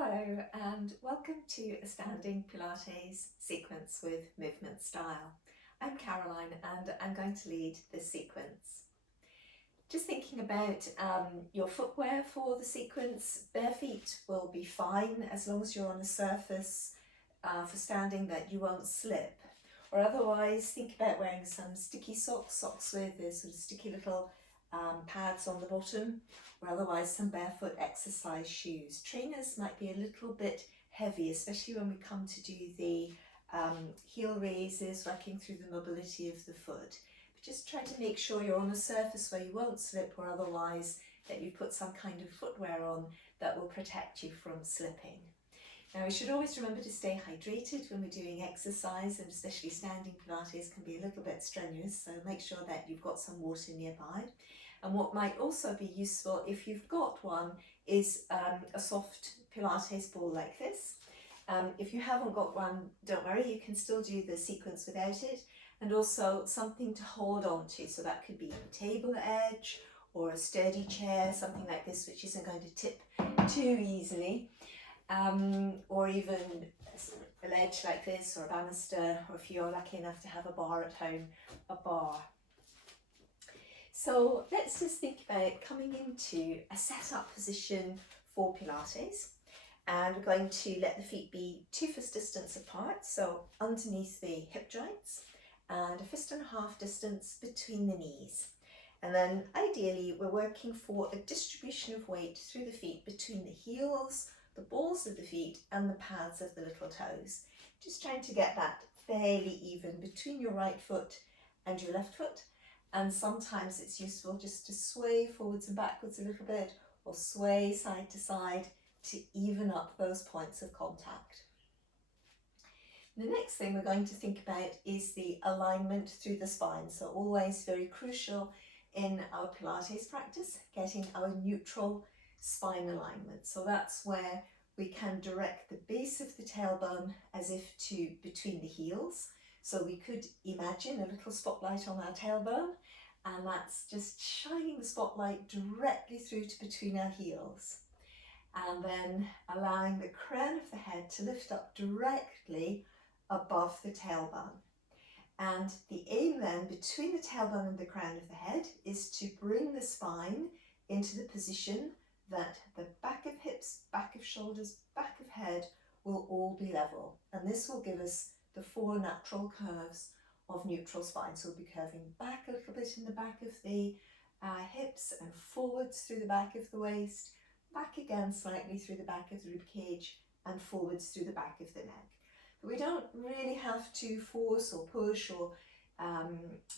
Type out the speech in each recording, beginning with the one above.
Hello and welcome to a Standing Pilates sequence with movement style. I'm Caroline and I'm going to lead this sequence. Just thinking about your footwear for the sequence. Bare feet will be fine as long as you're on a surface for standing that you won't slip. Or otherwise think about wearing some sticky socks with the sort of sticky little pads on the bottom, or otherwise some barefoot exercise shoes. Trainers might be a little bit heavy, especially when we come to do the heel raises, working through the mobility of the foot. But just try to make sure you're on a surface where you won't slip, or otherwise that you put some kind of footwear on that will protect you from slipping. Now we should always remember to stay hydrated when we're doing exercise, and especially standing Pilates can be a little bit strenuous, so make sure that you've got some water nearby. And what might also be useful, if you've got one, is a soft Pilates ball like this. If you haven't got one, don't worry, you can still do the sequence without it. And also something to hold on to, so that could be a table edge or a sturdy chair, something like this which isn't going to tip too easily. Or even a ledge like this, or a banister, or if you're lucky enough to have a bar at home, a bar. So let's just think about coming into a set-up position for Pilates, and we're going to let the feet be 2 fist distance apart, so underneath the hip joints, and 1.5 fist distance between the knees. And then ideally we're working for a distribution of weight through the feet between the heels, the balls of the feet and the pads of the little toes. Just trying to get that fairly even between your right foot and your left foot. And sometimes it's useful just to sway forwards and backwards a little bit, or sway side to side to even up those points of contact. The next thing we're going to think about is the alignment through the spine. So always very crucial in our Pilates practice, getting our neutral spine alignment. So that's where we can direct the base of the tailbone as if to between the heels. So we could imagine a little spotlight on our tailbone, and that's just shining the spotlight directly through to between our heels. And then allowing the crown of the head to lift up directly above the tailbone. And the aim then between the tailbone and the crown of the head is to bring the spine into the position that the back of hips, back of shoulders, back of head will all be level. And this will give us the 4 natural curves of neutral spine. So we'll be curving back a little bit in the back of the hips, and forwards through the back of the waist, back again slightly through the back of the rib cage, and forwards through the back of the neck. But we don't really have to force or push or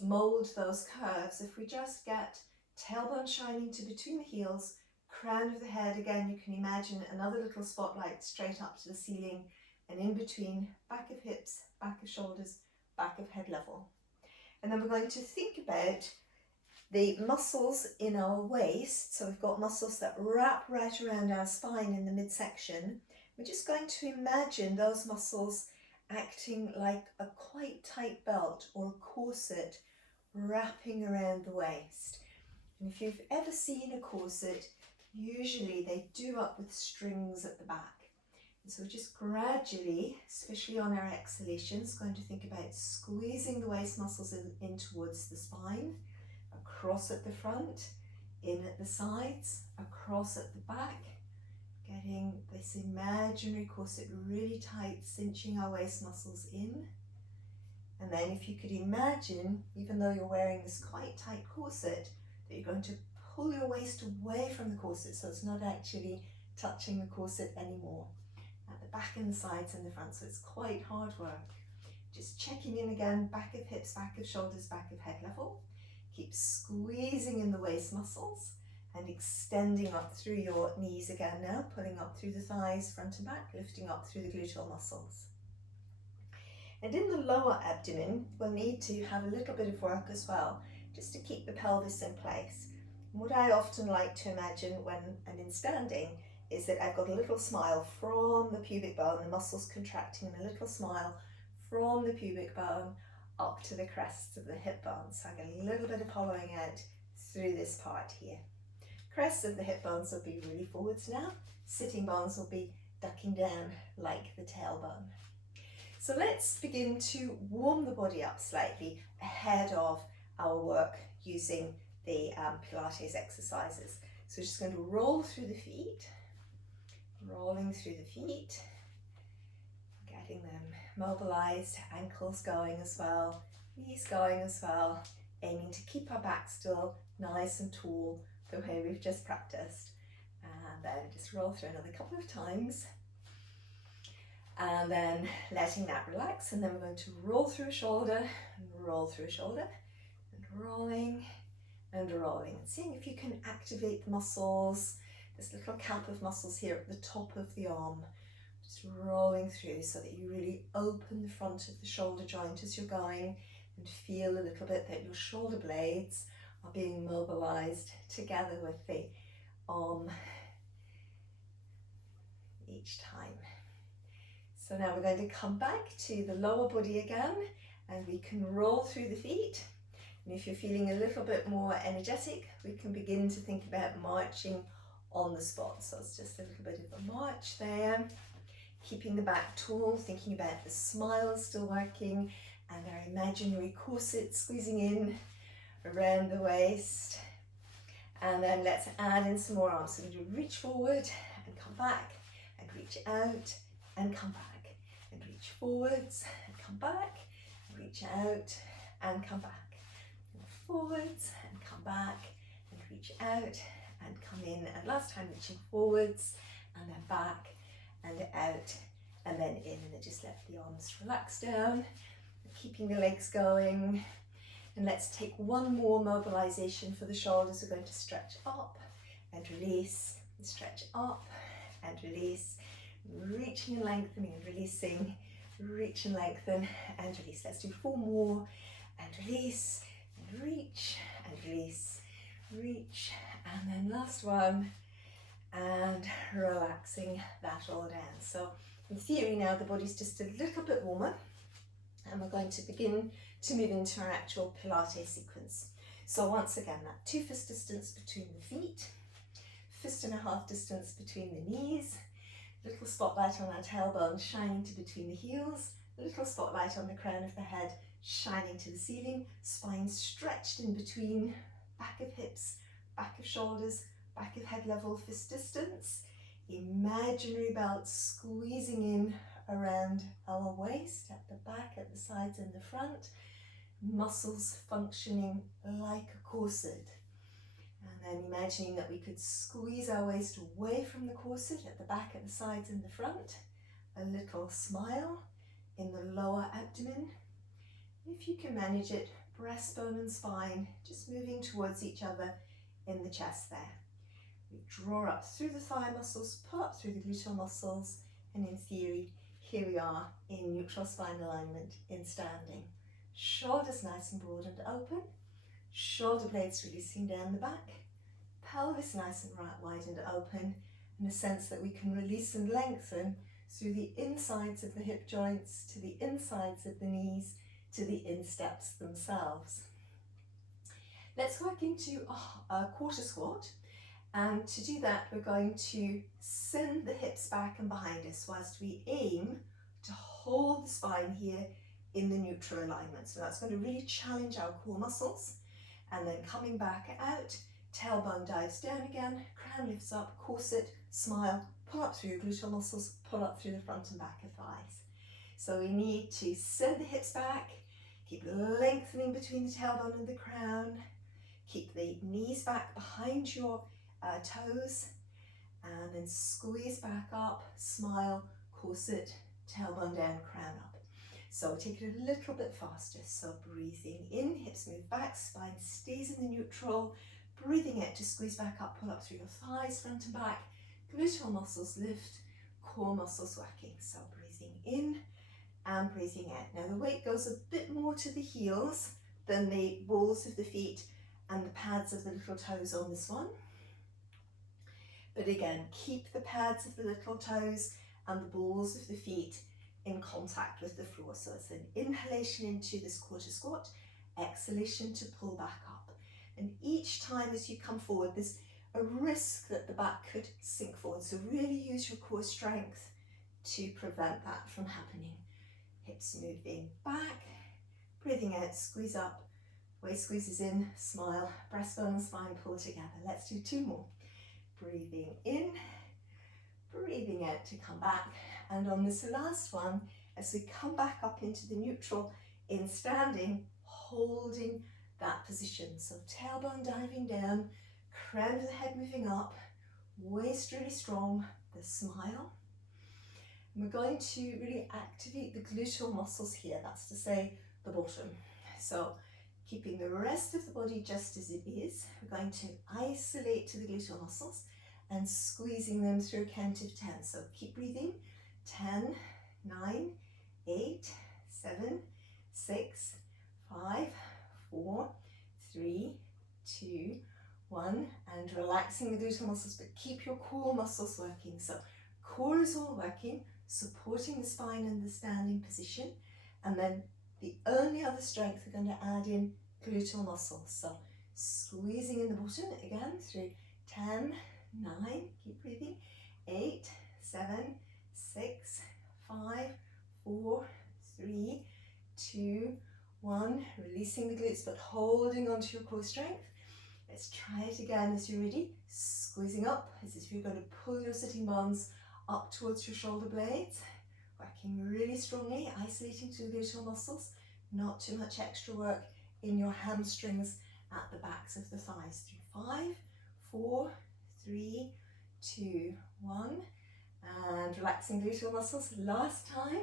mold those curves. If we just get tailbone shining to between the heels, crown of the head, again you can imagine another little spotlight straight up to the ceiling, and in between, back of hips, back of shoulders, back of head level. And then we're going to think about the muscles in our waist. So we've got muscles that wrap right around our spine in the midsection. We're just going to imagine those muscles acting like a quite tight belt or a corset wrapping around the waist. And if you've ever seen a corset, usually they do up with strings at the back. And so just gradually, especially on our exhalations, going to think about squeezing the waist muscles in towards the spine, across at the front, in at the sides, across at the back, getting this imaginary corset really tight, cinching our waist muscles in. And then if you could imagine, even though you're wearing this quite tight corset, that you're going to pull your waist away from the corset, so it's not actually touching the corset anymore. At the back and the sides and the front, so it's quite hard work. Just checking in again, back of hips, back of shoulders, back of head level. Keep squeezing in the waist muscles and extending up through your knees again now, pulling up through the thighs, front and back, lifting up through the gluteal muscles. And in the lower abdomen, we'll need to have a little bit of work as well, just to keep the pelvis in place. And what I often like to imagine when I'm in standing is that I've got a little smile from the pubic bone, the muscles contracting, and a little smile from the pubic bone up to the crests of the hip bones. So I get a little bit of hollowing out through this part here. Crests of the hip bones will be really forwards now. Sitting bones will be ducking down like the tailbone. So let's begin to warm the body up slightly ahead of our work using the Pilates exercises. So we're just going to roll through the feet, rolling through the feet, getting them mobilized, ankles going as well, knees going as well, aiming to keep our back still nice and tall the way we've just practiced. And then just roll through another couple of times. And then letting that relax, and then we're going to roll through a shoulder, and roll through a shoulder, and rolling, and rolling, and seeing if you can activate the muscles, this little camp of muscles here at the top of the arm, just rolling through so that you really open the front of the shoulder joint as you're going, and feel a little bit that your shoulder blades are being mobilized together with the arm each time. So now we're going to come back to the lower body again, and we can roll through the feet. And if you're feeling a little bit more energetic, we can begin to think about marching on the spot. So it's just a little bit of a march there, keeping the back tall, thinking about the smile still working, and our imaginary corset squeezing in around the waist. And then let's add in some more arms. So we're going to reach forward and come back, and reach out and come back. And reach forwards and come back, and reach out and come back, and forwards and come back, and reach out and come in, and last time reaching forwards and then back and out and then in, and then just let the arms relax down, keeping the legs going. And let's take one more mobilization for the shoulders. We're going to stretch up and release, and stretch up and release, reaching and lengthening and releasing, reach and lengthen and release. Let's do 4 more, and release, and reach, and release, reach, and then last one, and relaxing that all down. So in theory now the body's just a little bit warmer, and we're going to begin to move into our actual Pilates sequence. So once again, that 2 fist distance between the feet, 1.5 fist distance between the knees, little spotlight on our tailbone shining to between the heels, little spotlight on the crown of the head shining to the ceiling, spine stretched in between, back of hips, back of shoulders, back of head level, fist distance, imaginary belt squeezing in around our waist, at the back, at the sides and the front, muscles functioning like a corset. And then imagining that we could squeeze our waist away from the corset at the back, at the sides and the front. A little smile in the lower abdomen. If you can manage it, breastbone and spine just moving towards each other in the chest there. We draw up through the thigh muscles, pull up through the gluteal muscles, and in theory, here we are in neutral spine alignment in standing. Shoulders nice and broad and open, shoulder blades releasing down the back, pelvis nice and wide and open, and a sense that we can release and lengthen through the insides of the hip joints, to the insides of the knees, to the insteps themselves. Let's work into a quarter squat, and to do that we're going to send the hips back and behind us whilst we aim to hold the spine here in the neutral alignment. So that's going to really challenge our core muscles, and then coming back out, tailbone dives down again, crown lifts up, corset, smile, pull up through your gluteal muscles, pull up through the front and back of thighs. So we need to send the hips back, keep lengthening between the tailbone and the crown, keep the knees back behind your toes, and then squeeze back up, smile, corset, tailbone down, crown up. So take it a little bit faster. So breathing in, hips move back, spine stays in the neutral, breathing out to squeeze back up, pull up through your thighs, front and back, gluteal muscles lift, core muscles working. So breathing in and breathing out. Now the weight goes a bit more to the heels than the balls of the feet and the pads of the little toes on this one. But again, keep the pads of the little toes and the balls of the feet in contact with the floor. So it's an inhalation into this quarter squat, exhalation to pull back up. And each time as you come forward, this a risk that the back could sink forward. So really use your core strength to prevent that from happening. Hips moving back, breathing out, squeeze up, waist squeezes in, smile, breastbone and spine pull together. Let's do 2 more. Breathing in, breathing out to come back. And on this last one, as we come back up into the neutral in standing, holding that position. So tailbone diving down, crown of the head moving up, waist really strong, the smile. And we're going to really activate the gluteal muscles here, that's to say the bottom. So keeping the rest of the body just as it is, we're going to isolate to the gluteal muscles and squeezing them through a count of 10. So keep breathing. 10, 9, 8, 7, 6, 5, 4, 3, 2, 1, and relaxing the gluteal muscles, but keep your core muscles working. So core is all working, supporting the spine in the standing position, and then the only other strength we're going to add in gluteal muscles. So squeezing in the bottom again through 10, 9, keep breathing, 8, 7, 6, 5, 4, 3, 2, 1, releasing the glutes but holding onto your core strength. Let's try it again as you're ready, squeezing up as if you're going to pull your sitting bones up towards your shoulder blades, working really strongly, isolating to the gluteal muscles, not too much extra work in your hamstrings at the backs of the thighs. Through 5, 4, 3, 2, 1, and relaxing gluteal muscles. Last time,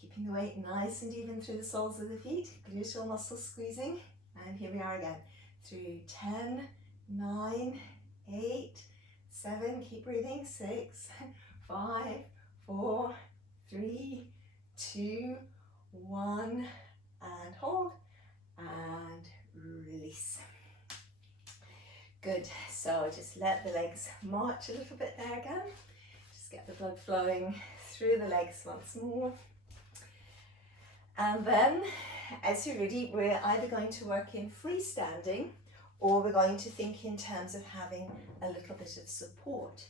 keeping the weight nice and even through the soles of the feet, gluteal muscles squeezing, and here we are again. Through 10, 9, 8, 7, keep breathing, 6, 5, 4, 3, 2, 1, and hold, and release. Good, so just let the legs march a little bit there again. Just get the blood flowing through the legs once more. And then, as you're ready, we're either going to work in freestanding or we're going to think in terms of having a little bit of support.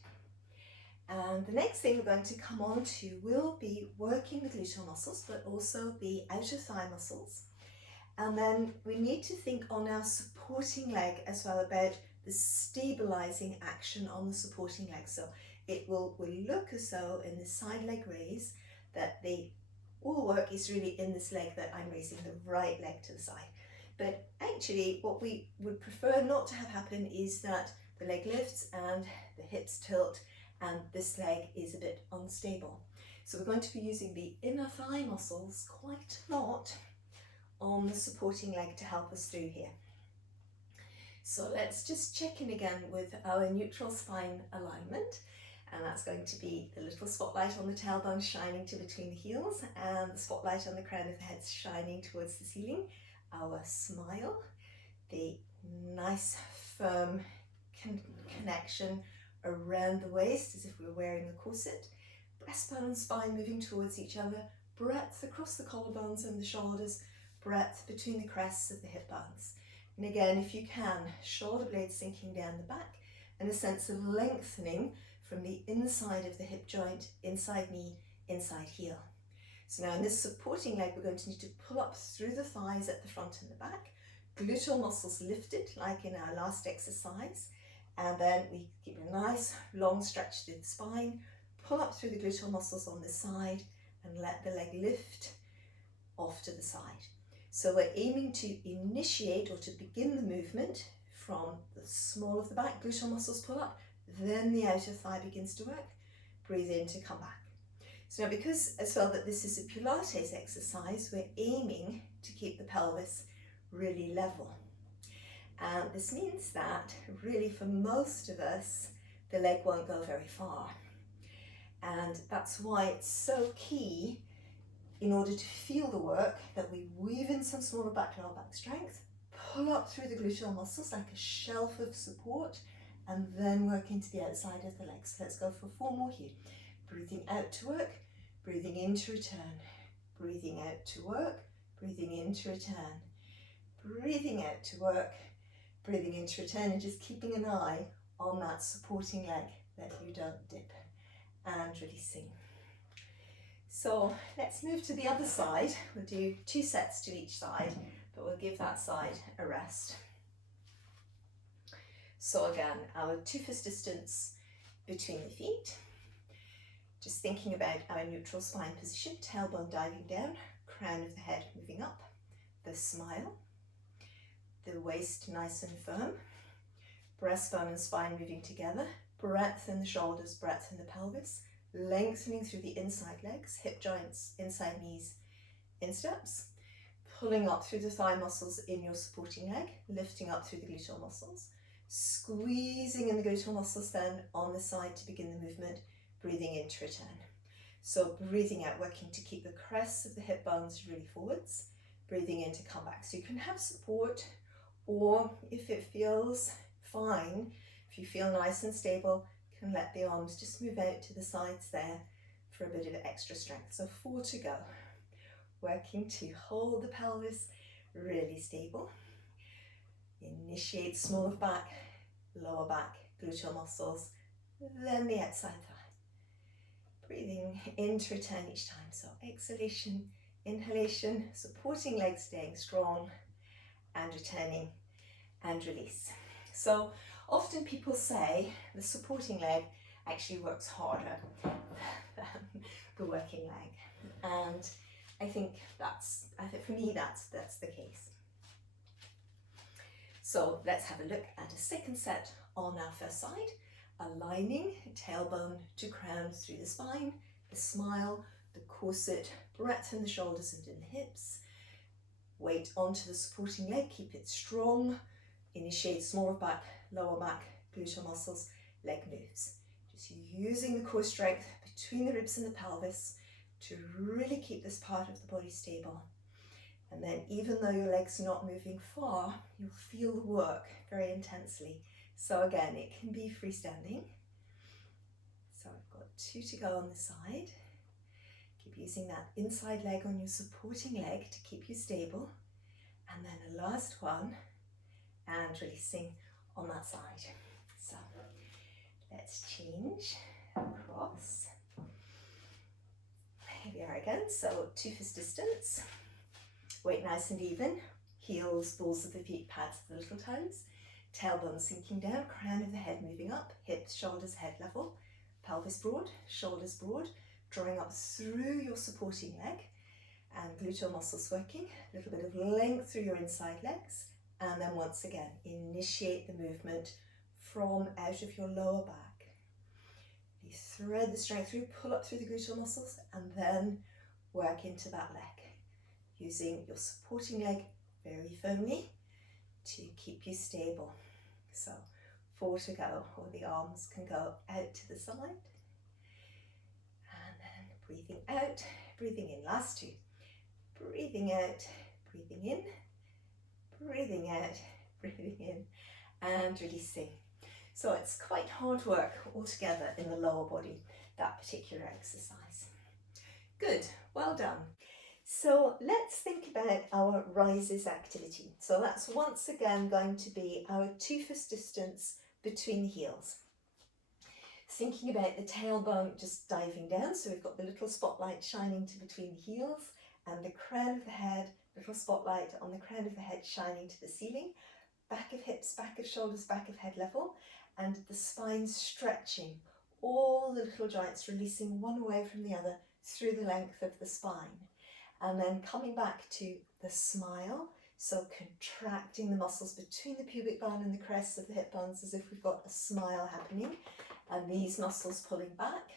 And the next thing we're going to come on to will be working the gluteal muscles, but also the outer thigh muscles. And then we need to think on our supporting leg as well about the stabilising action on the supporting leg. So it will look as though in the side leg raise that all the work is really in this leg that I'm raising, the right leg to the side. But actually what we would prefer not to have happen is that the leg lifts and the hips tilt and this leg is a bit unstable. So we're going to be using the inner thigh muscles quite a lot on the supporting leg to help us through here. So let's just check in again with our neutral spine alignment, and that's going to be the little spotlight on the tailbone shining to between the heels and the spotlight on the crown of the head shining towards the ceiling. Our smile, the nice firm connection around the waist as if we were wearing a corset, breastbone and spine moving towards each other, breadth across the collarbones and the shoulders, breadth between the crests of the hip bones. And again, if you can, shoulder blades sinking down the back and a sense of lengthening from the inside of the hip joint, inside knee, inside heel. So now in this supporting leg, we're going to need to pull up through the thighs at the front and the back, gluteal muscles lifted like in our last exercise, and then we keep a nice long stretch through the spine, pull up through the gluteal muscles on the side and let the leg lift off to the side. So we're aiming to initiate or to begin the movement from the small of the back, gluteal muscles pull up, then the outer thigh begins to work, breathe in to come back. So now because as well that this is a Pilates exercise, we're aiming to keep the pelvis really level. And this means that really for most of us, the leg won't go very far. And that's why it's so key in order to feel the work that we weave in some smaller back lower back strength, pull up through the gluteal muscles like a shelf of support, and then work into the outside of the legs. So let's go for 4 more here. Breathing out to work, breathing in to return, breathing out to work, breathing in to return, breathing out to work, breathing in to return, and just keeping an eye on that supporting leg that you don't dip, and releasing. So let's move to the other side. We'll do 2 sets to each side, but we'll give that side a rest. So again, our 2 fist distance between the feet. Just thinking about our neutral spine position, tailbone diving down, crown of the head moving up, the smile, the waist nice and firm, breastbone and spine moving together, breadth in the shoulders, breadth in the pelvis, lengthening through the inside legs, hip joints, inside knees, insteps, pulling up through the thigh muscles in your supporting leg, lifting up through the gluteal muscles, squeezing in the gluteal muscles then on the side to begin the movement, breathing in to return. So breathing out, working to keep the crests of the hip bones really forwards, breathing in to come back. So you can have support, or if it feels fine, if you feel nice and stable, you can let the arms just move out to the sides there for a bit of extra strength. So 4 to go. Working to hold the pelvis really stable. Initiate small of back, lower back, gluteal muscles, then the outside thigh. Breathing in to return each time. So exhalation, inhalation, supporting legs staying strong, and returning and release. So often people say the supporting leg actually works harder than the working leg. And I think for me that's the case. So let's have a look at a second set on our first side. Aligning tailbone to crown through the spine, the smile, the corset, breadth in the shoulders and in the hips. Weight onto the supporting leg, keep it strong. Initiate small of back, lower back, gluteal muscles, leg moves. Just using the core strength between the ribs and the pelvis to really keep this part of the body stable. And then even though your legs are not moving far, you'll feel the work very intensely. So again, it can be freestanding. So I've got 2 to go on the side. Keep using that inside leg on your supporting leg to keep you stable. And then a last one, and releasing on that side. So let's change across. Here we are again. So 2 fist distance. Weight nice and even. Heels, balls of the feet, pads of the little toes. Tailbone sinking down, crown of the head moving up, hips, shoulders, head level, pelvis broad, shoulders broad, drawing up through your supporting leg, and gluteal muscles working, a little bit of length through your inside legs, and then once again, initiate the movement from out of your lower back. You thread the strength through, pull up through the gluteal muscles, and then work into that leg, using your supporting leg very firmly to keep you stable. So 4 to go, or the arms can go out to the side. And then breathing out, breathing in, last 2. Breathing out, breathing in, breathing out, breathing in, and releasing. So it's quite hard work altogether in the lower body, that particular exercise. Good, well done. So let's think about our rises activity. So that's once again going to be our 2 fist distance between the heels. Thinking about the tailbone just diving down, so we've got the little spotlight shining to between the heels, and the crown of the head, little spotlight on the crown of the head shining to the ceiling, back of hips, back of shoulders, back of head level, and the spine stretching, all the little joints releasing one away from the other through the length of the spine. And then coming back to the smile, so contracting the muscles between the pubic bone and the crests of the hip bones as if we've got a smile happening, and these muscles pulling back.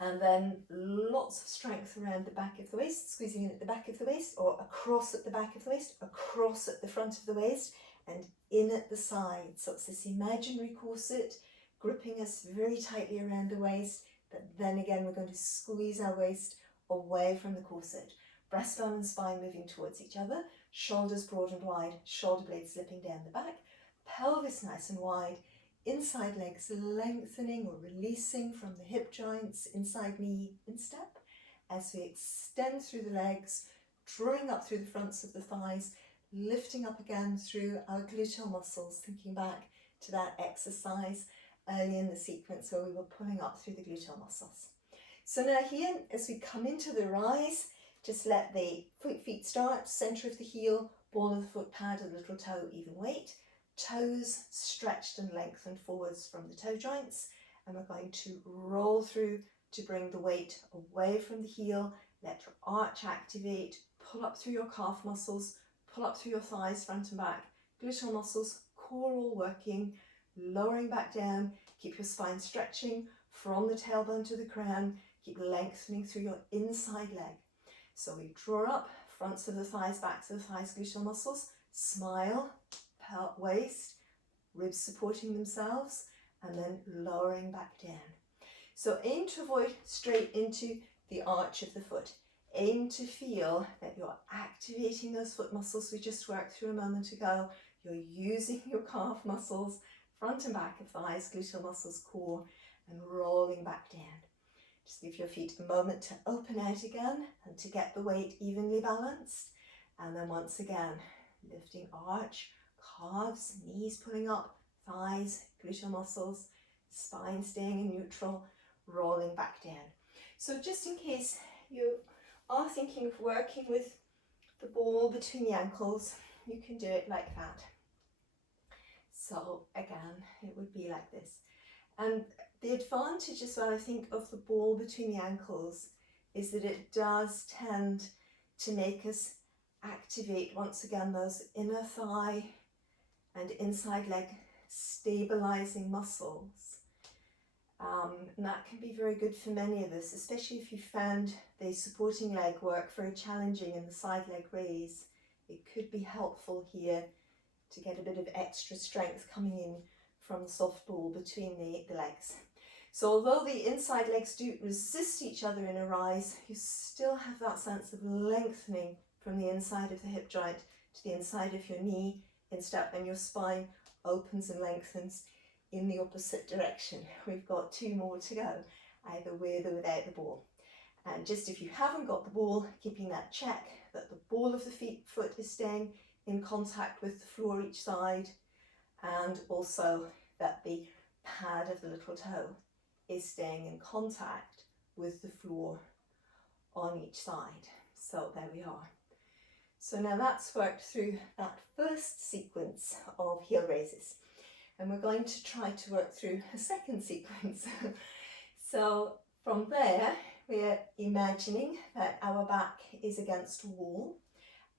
And then lots of strength around the back of the waist, squeezing in at the back of the waist, or across at the back of the waist, across at the front of the waist, and in at the side. So it's this imaginary corset gripping us very tightly around the waist, but then again we're going to squeeze our waist away from the corset. Breastbone and spine moving towards each other, shoulders broad and wide, shoulder blades slipping down the back, pelvis nice and wide, inside legs lengthening or releasing from the hip joints, inside knee instep, as we extend through the legs, drawing up through the fronts of the thighs, lifting up again through our gluteal muscles, thinking back to that exercise early in the sequence where we were pulling up through the gluteal muscles. So now here, as we come into the rise, just let the feet start, centre of the heel, ball of the foot pad, a little toe, even weight, toes stretched and lengthened forwards from the toe joints, and we're going to roll through to bring the weight away from the heel, let your arch activate, pull up through your calf muscles, pull up through your thighs, front and back, gluteal muscles, core all working, lowering back down, keep your spine stretching from the tailbone to the crown, keep lengthening through your inside leg. So we draw up, fronts of the thighs, backs of the thighs, gluteal muscles, smile, waist, ribs supporting themselves, and then lowering back down. So aim to avoid straight into the arch of the foot. Aim to feel that you're activating those foot muscles we just worked through a moment ago. You're using your calf muscles, front and back of thighs, gluteal muscles, core, and rolling back down. Just give your feet a moment to open out again and to get the weight evenly balanced. And then once again, lifting arch, calves, knees pulling up, thighs, gluteal muscles, spine staying in neutral, rolling back down. So just in case you are thinking of working with the ball between the ankles, you can do it like that. So again, it would be like this. And the advantage as well, I think, of the ball between the ankles is that it does tend to make us activate once again those inner thigh and inside leg stabilizing muscles. And that can be very good for many of us, especially if you found the supporting leg work very challenging in the side leg raise. It could be helpful here to get a bit of extra strength coming in from the soft ball between the legs. So although the inside legs do resist each other in a rise, you still have that sense of lengthening from the inside of the hip joint to the inside of your knee in step, and your spine opens and lengthens in the opposite direction. We've got 2 more to go, either with or without the ball. And just if you haven't got the ball, keeping that check that the ball of the foot is staying in contact with the floor each side, and also that the pad of the little toe is staying in contact with the floor on each side. So there we are. So now that's worked through that first sequence of heel raises. And we're going to try to work through a second sequence. So from there, we're imagining that our back is against a wall,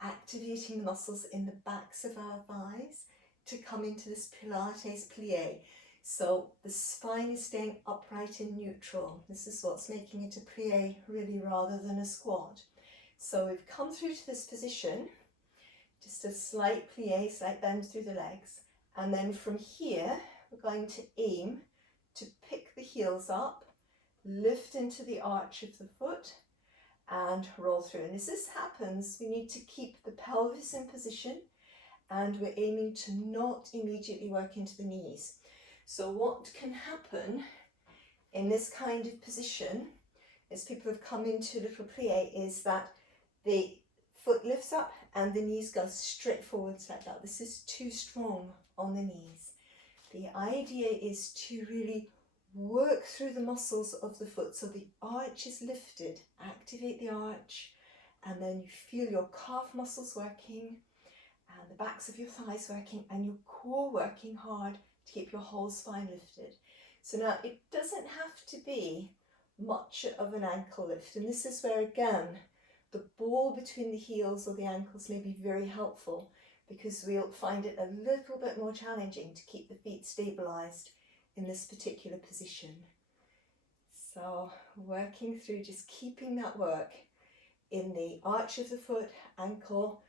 activating the muscles in the backs of our thighs to come into this Pilates plie. So the spine is staying upright and neutral. This is what's making it a plie really rather than a squat. So we've come through to this position, just a slight plie, slight bend through the legs. And then from here, we're going to aim to pick the heels up, lift into the arch of the foot, and roll through. And as this happens, we need to keep the pelvis in position, and we're aiming to not immediately work into the knees. So what can happen in this kind of position, as people have come into a little plie, is that the foot lifts up and the knees go straight forwards like that. This is too strong on the knees. The idea is to really work through the muscles of the foot so the arch is lifted, activate the arch, and then you feel your calf muscles working and the backs of your thighs working and your core working hard to keep your whole spine lifted. So now it doesn't have to be much of an ankle lift, and this is where again the ball between the heels or the ankles may be very helpful, because we'll find it a little bit more challenging to keep the feet stabilized in this particular position. So working through just keeping that work in the arch of the foot, ankle,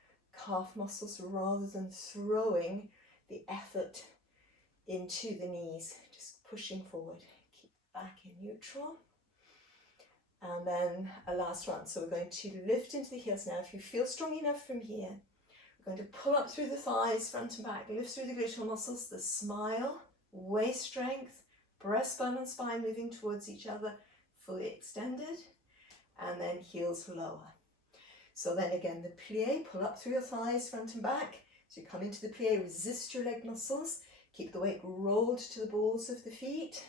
calf muscles, rather than throwing the effort into the knees, just pushing forward. Keep back in neutral. And then a last one. So we're going to lift into the heels now. If you feel strong enough from here, we're going to pull up through the thighs, front and back, lift through the gluteal muscles, the smile, waist strength, breastbone and spine moving towards each other, fully extended, and then heels lower. So then again, the plie, pull up through your thighs, front and back. So you come into the plie, resist your leg muscles, Keep the weight rolled to the balls of the feet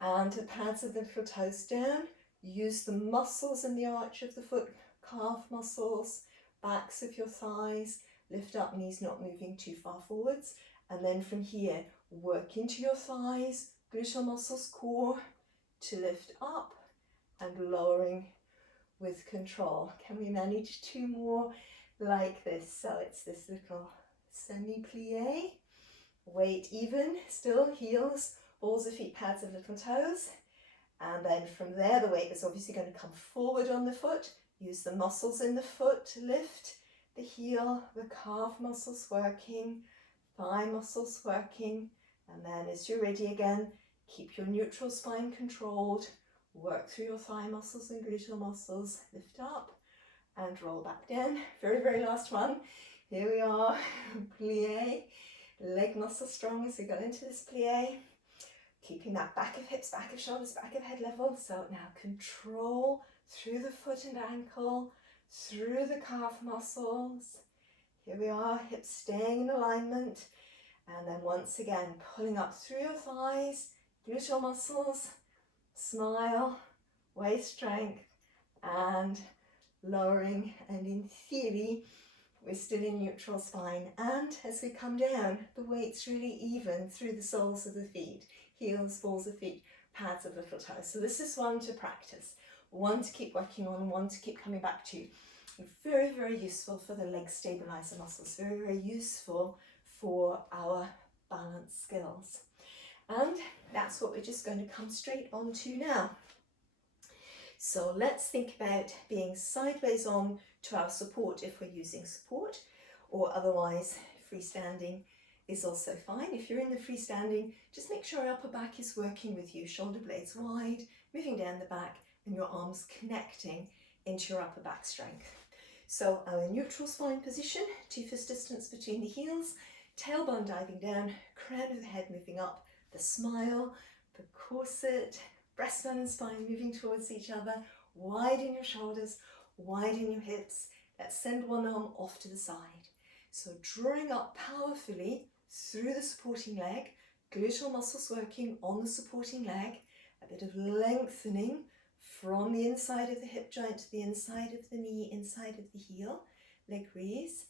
and the pads of the little toes down. Use the muscles in the arch of the foot, calf muscles, backs of your thighs. Lift up, knees not moving too far forwards. And then from here, work into your thighs, gluteal muscles, core, to lift up and lowering with control. Can we manage 2 more like this? So it's this little semi-plie, weight even, still heels, balls of feet, pads of little toes. And then from there, the weight is obviously going to come forward on the foot. Use the muscles in the foot to lift the heel, the calf muscles working, thigh muscles working. And then as you're ready again, keep your neutral spine controlled. Work through your thigh muscles and gluteal muscles. Lift up and roll back down. Very, very last one. Here we are. Plie. Leg muscles strong as we go into this plie. Keeping that back of hips, back of shoulders, back of head level. So now control through the foot and ankle, through the calf muscles. Here we are, hips staying in alignment. And then once again, pulling up through your thighs, gluteal muscles, smile, waist strength, and lowering. And in theory, we're still in neutral spine. And as we come down, the weight's really even through the soles of the feet, heels, balls of feet, pads of little toes. So this is one to practice, one to keep working on, one to keep coming back to. Very, very useful for the leg stabiliser muscles, very, very useful for our balance skills. And that's what we're just going to come straight on to now. So let's think about being sideways on to our support if we're using support, or otherwise freestanding is also fine. If you're in the freestanding, just make sure your upper back is working with you, shoulder blades wide, moving down the back, and your arms connecting into your upper back strength. So our neutral spine position, 2 fist distance between the heels, tailbone diving down, crown of the head moving up, the smile, the corset, breastbone and spine moving towards each other, widen your shoulders, widen your hips. Let's send one arm off to the side. So drawing up powerfully through the supporting leg, gluteal muscles working on the supporting leg, a bit of lengthening from the inside of the hip joint to the inside of the knee, inside of the heel, leg raise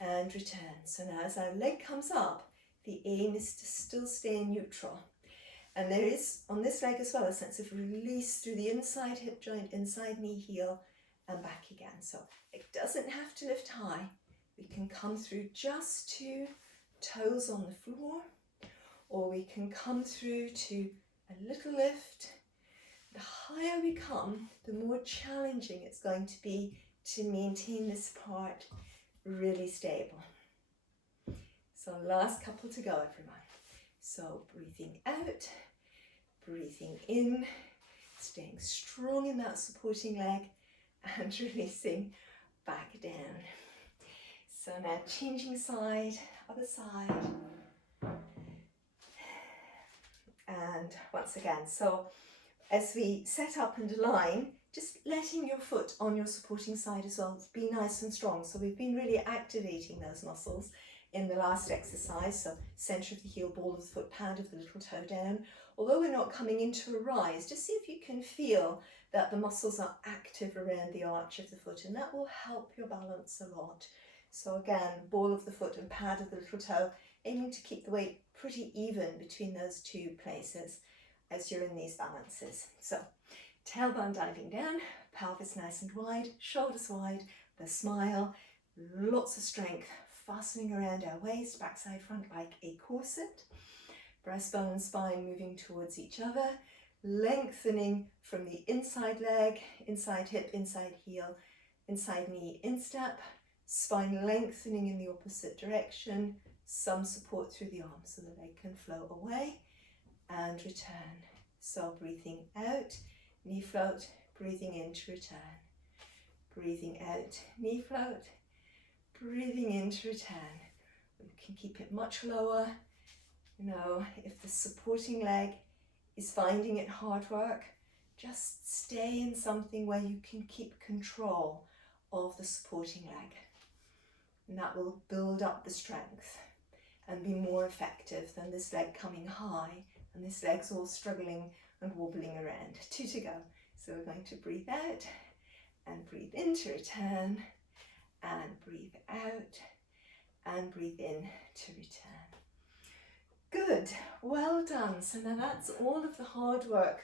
and return. So now as our leg comes up, the aim is to still stay neutral. And there is, on this leg as well, a sense of release through the inside hip joint, inside knee, heel, and back again. So it doesn't have to lift high. We can come through just to toes on the floor, or we can come through to a little lift. The higher we come, the more challenging it's going to be to maintain this part really stable. So last couple to go, everyone. So breathing out, breathing in, staying strong in that supporting leg, and releasing back down. So now changing side, other side. And once again, so as we set up and align, just letting your foot on your supporting side as well be nice and strong. So we've been really activating those muscles in the last exercise. So centre of the heel, ball of the foot, pad of the little toe down. Although we're not coming into a rise, just see if you can feel that the muscles are active around the arch of the foot, and that will help your balance a lot. So again, ball of the foot and pad of the little toe, aiming to keep the weight pretty even between those 2 places as you're in these balances. So tailbone diving down, pelvis nice and wide, shoulders wide, the smile, lots of strength, fastening around our waist, backside, front like a corset. Breastbone and spine moving towards each other, lengthening from the inside leg, inside hip, inside heel, inside knee, instep, spine lengthening in the opposite direction, some support through the arms so the leg can flow away and return. So breathing out, knee float, breathing in to return. Breathing out, knee float, breathing in to return. We can keep it much lower. You know, if the supporting leg is finding it hard work, just stay in something where you can keep control of the supporting leg. And that will build up the strength. and be more effective than this leg coming high and this leg's all struggling and wobbling around. 2 to go. So we're going to breathe out and breathe in to return, and breathe out and breathe in to return. Good, well done. So now that's all of the hard work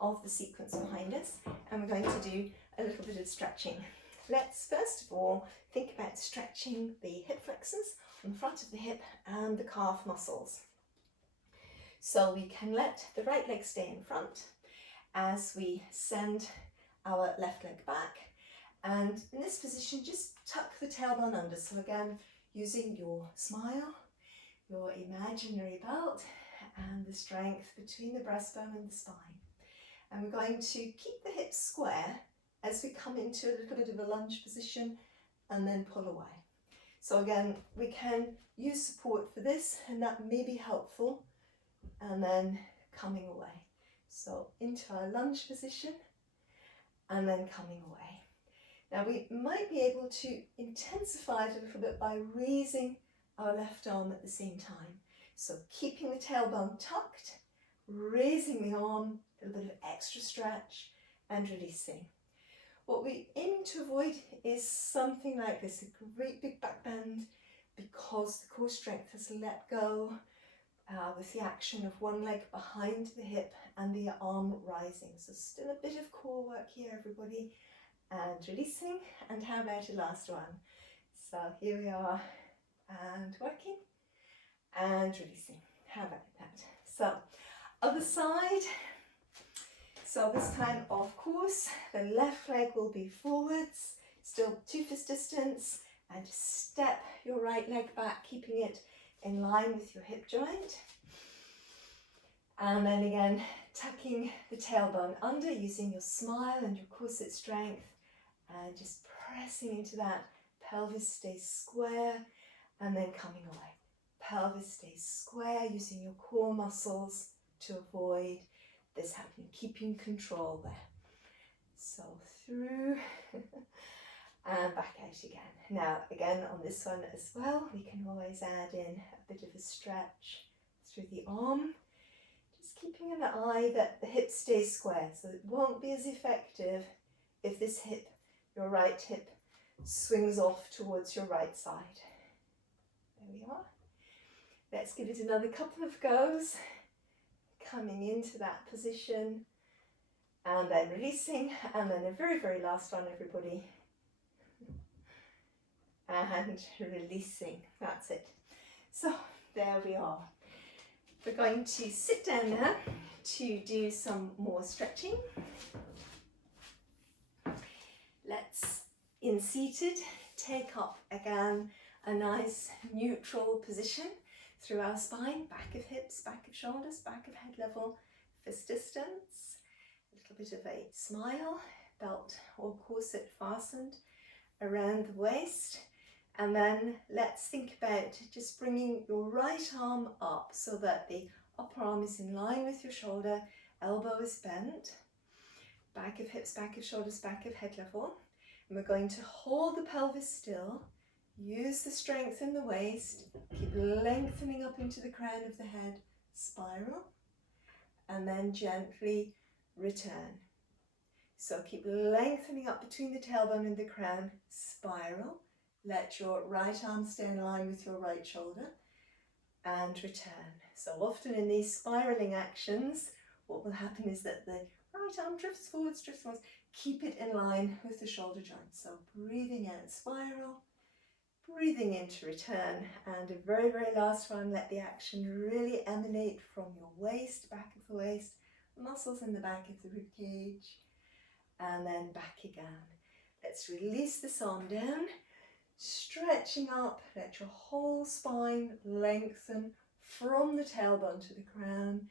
of the sequence behind us, and we're going to do a little bit of stretching. Let's first of all think about stretching the hip flexors on the front of the hip and the calf muscles. So we can let the right leg stay in front as we send our left leg back, and in this position just tuck the tailbone under. So again, using your smile, your imaginary belt, and the strength between the breastbone and the spine. And we're going to keep the hips square as we come into a little bit of a lunge position and then pull away. So again, we can use support for this, and that may be helpful, and then coming away. So into our lunge position and then coming away. Now we might be able to intensify it a little bit by raising our left arm at the same time. So keeping the tailbone tucked, raising the arm, a little bit of extra stretch and releasing. What we're aiming to avoid is something like this, a great big back bend, because the core strength has let go with the action of one leg behind the hip and the arm rising. So still a bit of core work here, everybody, and releasing. And how about a last one? So here we are, and working and releasing. How about that? So other side. So this time, of course, the left leg will be forwards, still 2 fist distance, and step your right leg back, keeping it in line with your hip joint. And then again, tucking the tailbone under, using your smile and your corset strength, and just pressing into that. Pelvis stays square, and then coming away. Pelvis stays square, using your core muscles to avoid this happening, keeping control there. So through and back out again. Now again on this one as well, we can always add in a bit of a stretch through the arm, just keeping an eye that the hip stays square. So it won't be as effective if this hip, your right hip, swings off towards your right side. There we are. Let's give it another couple of goes. Coming into that position and then releasing, and then a very, very last one, everybody. And releasing. That's it. So there we are. We're going to sit down now to do some more stretching. Let's, in seated, take up again a nice neutral position through our spine, back of hips, back of shoulders, back of head level, fist distance, a little bit of a smile, belt or corset fastened around the waist. And then let's think about just bringing your right arm up so that the upper arm is in line with your shoulder, elbow is bent, back of hips, back of shoulders, back of head level. And we're going to hold the pelvis still. Use the strength in the waist, keep lengthening up into the crown of the head, spiral, and then gently return. So keep lengthening up between the tailbone and the crown, spiral, let your right arm stay in line with your right shoulder, and return. So often in these spiraling actions, what will happen is that the right arm drifts forwards, keep it in line with the shoulder joint. So breathing out, spiral, breathing in to return, and a very, very last one, let the action really emanate from your waist, back of the waist, muscles in the back of the rib cage, and then back again. Let's release this arm down, stretching up, let your whole spine lengthen from the tailbone to the crown,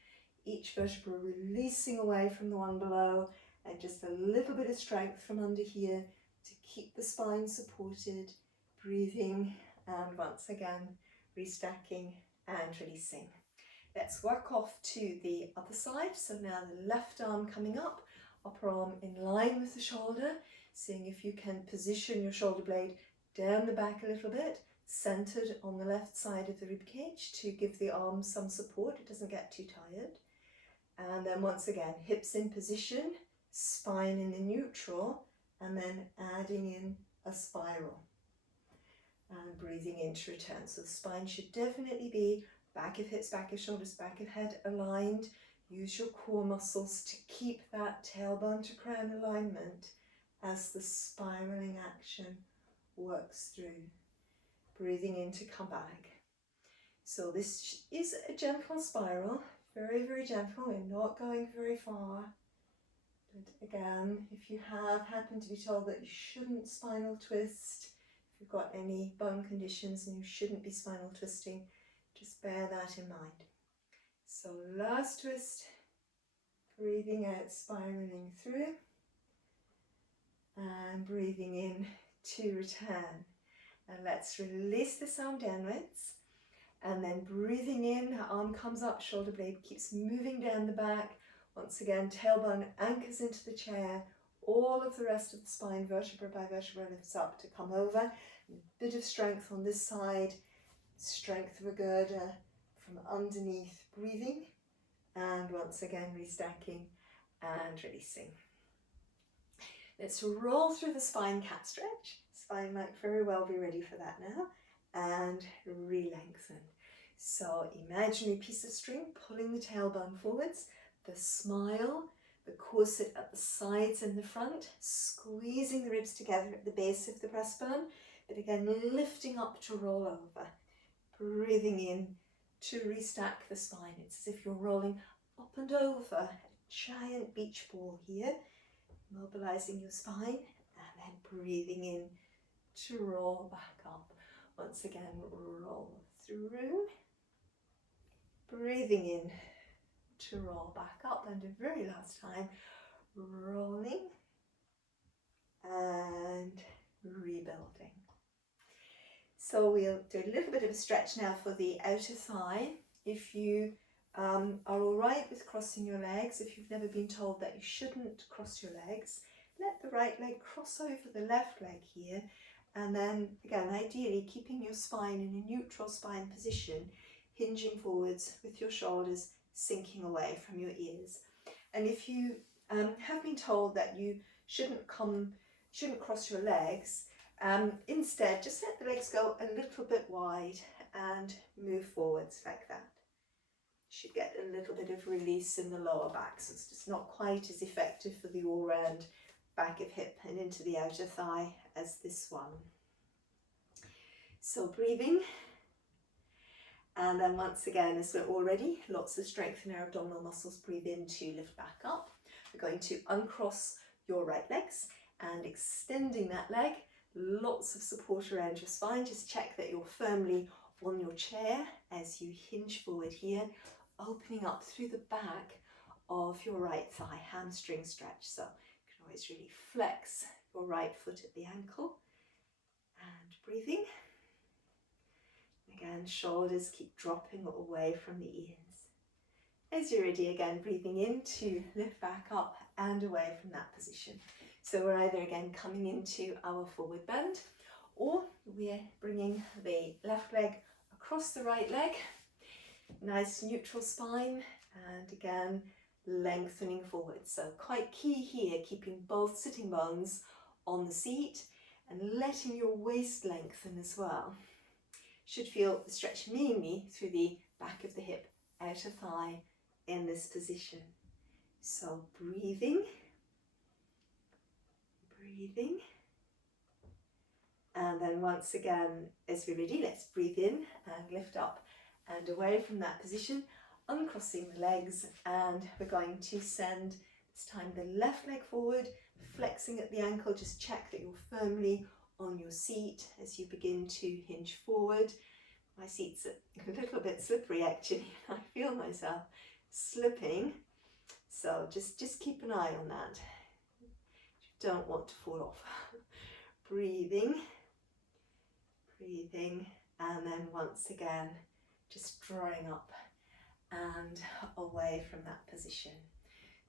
each vertebra releasing away from the one below, and just a little bit of strength from under here to keep the spine supported. Breathing, and once again restacking and releasing. Let's work off to the other side. So now the left arm coming up, upper arm in line with the shoulder, seeing if you can position your shoulder blade down the back a little bit centered on the left side of the rib cage to give the arms some support. It doesn't get too tired. And then once again, hips in position, spine in the neutral, and then adding in a spiral. And breathing in to return. So the spine should definitely be back of hips, back of shoulders, back of head aligned. Use your core muscles to keep that tailbone to crown alignment as the spiraling action works through. Breathing in to come back. So this is a gentle spiral, very, very gentle. We're not going very far. But again, if you have happened to be told that you shouldn't spinal twist, if you've got any bone conditions and you shouldn't be spinal twisting, just bear that in mind. So last twist, breathing out, spiraling through, and breathing in to return. And let's release this arm downwards, and then breathing in, arm comes up, shoulder blade keeps moving down the back. Once again, tailbone anchors into the chair, all of the rest of the spine, vertebra by vertebra, lifts up to come over. A bit of strength on this side, strength of a girder from underneath, breathing, and once again restacking and releasing. Let's roll through the spine cat stretch. Spine might very well be ready for that now, and re-lengthen. So imaginary piece of string pulling the tailbone forwards, the smile, the corset at the sides and the front, squeezing the ribs together at the base of the breastbone, but again lifting up to roll over. Breathing in to restack the spine. It's as if you're rolling up and over a giant beach ball here, mobilizing your spine, and then breathing in to roll back up. Once again, roll through. Breathing in to roll back up, and a very last time, rolling and rebuilding. So we'll do a little bit of a stretch now for the outer thigh. If you are all right with crossing your legs, if you've never been told that you shouldn't cross your legs, let the right leg cross over the left leg here, and then again, ideally keeping your spine in a neutral spine position, hinging forwards with your shoulders sinking away from your ears. And if you have been told that you shouldn't cross your legs, instead just let the legs go a little bit wide and move forwards like that. You should get a little bit of release in the lower back, so it's just not quite as effective for the all-round back of hip and into the outer thigh as this one. So breathing, and then once again, as we're all ready, lots of strength in our abdominal muscles. Breathe in to lift back up. We're going to uncross your right legs and extending that leg, lots of support around your spine. Just check that you're firmly on your chair as you hinge forward here, opening up through the back of your right thigh, hamstring stretch. So you can always really flex your right foot at the ankle, and breathing. Again, shoulders keep dropping away from the ears. As you're ready, again, breathing in to lift back up and away from that position. So we're either again coming into our forward bend, or we're bringing the left leg across the right leg, nice neutral spine, and again lengthening forward. So quite key here, keeping both sitting bones on the seat and letting your waist lengthen as well. Should feel the stretch mainly through the back of the hip, outer thigh in this position. So breathing, and then once again, as we're ready, let's breathe in and lift up and away from that position, uncrossing the legs, and we're going to send this time the left leg forward, flexing at the ankle. Just check that you're firmly on your seat as you begin to hinge forward. My seat's a little bit slippery actually. I feel myself slipping, so just keep an eye on that. You don't want to fall off. Breathing, and then once again just drawing up and away from that position.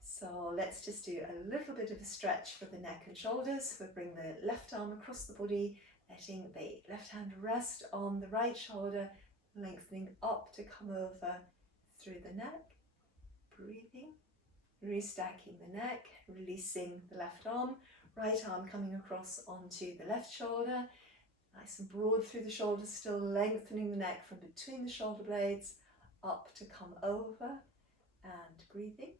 So let's just do a little bit of a stretch for the neck and shoulders. We'll bring the left arm across the body letting the left hand rest on the right shoulder, lengthening up to come over through the neck, breathing, restacking the neck, releasing the left arm, right arm coming across onto the left shoulder, nice and broad through the shoulders, still lengthening the neck from between the shoulder blades, up to come over, and breathing,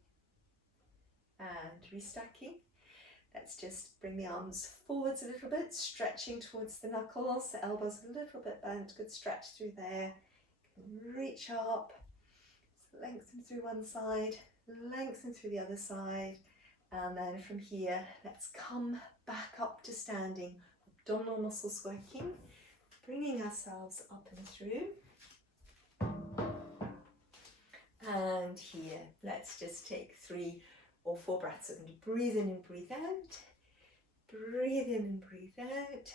and restacking. Let's just bring the arms forwards a little bit, stretching towards the knuckles, the elbows a little bit bent, good stretch through there. Reach up, lengthen through one side, lengthen through the other side, and then from here, let's come back up to standing. Abdominal muscles working, bringing ourselves up and through. And here, let's just take 3 or 4 breaths. So we're going to breathe in and breathe out, breathe in and breathe out,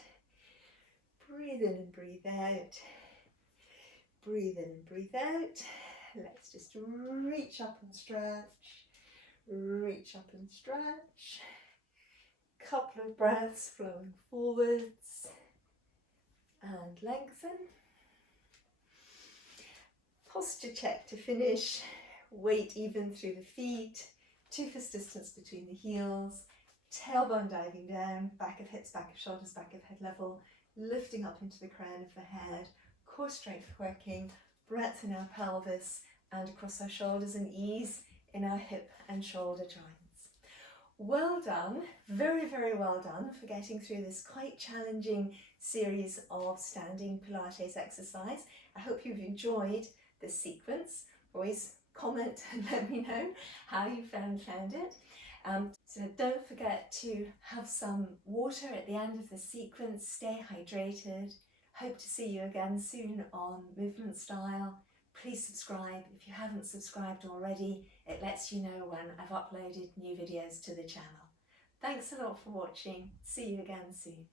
breathe in and breathe out, breathe in and breathe out. Let's just reach up and stretch, reach up and stretch. Couple of breaths flowing forwards and lengthen. Posture check to finish. Weight even through the feet, 2 fist distance between the heels, tailbone diving down, back of hips, back of shoulders, back of head level, lifting up into the crown of the head, core strength working, breadth in our pelvis and across our shoulders, and ease in our hip and shoulder joints. Well done, very, very well done for getting through this quite challenging series of standing Pilates exercise. I hope you've enjoyed this sequence. Always comment and let me know how you found it. So don't forget to have some water at the end of the sequence. Stay hydrated. Hope to see you again soon on Movement Style. Please subscribe if you haven't subscribed already. It lets you know when I've uploaded new videos to the channel. Thanks a lot for watching. See you again soon.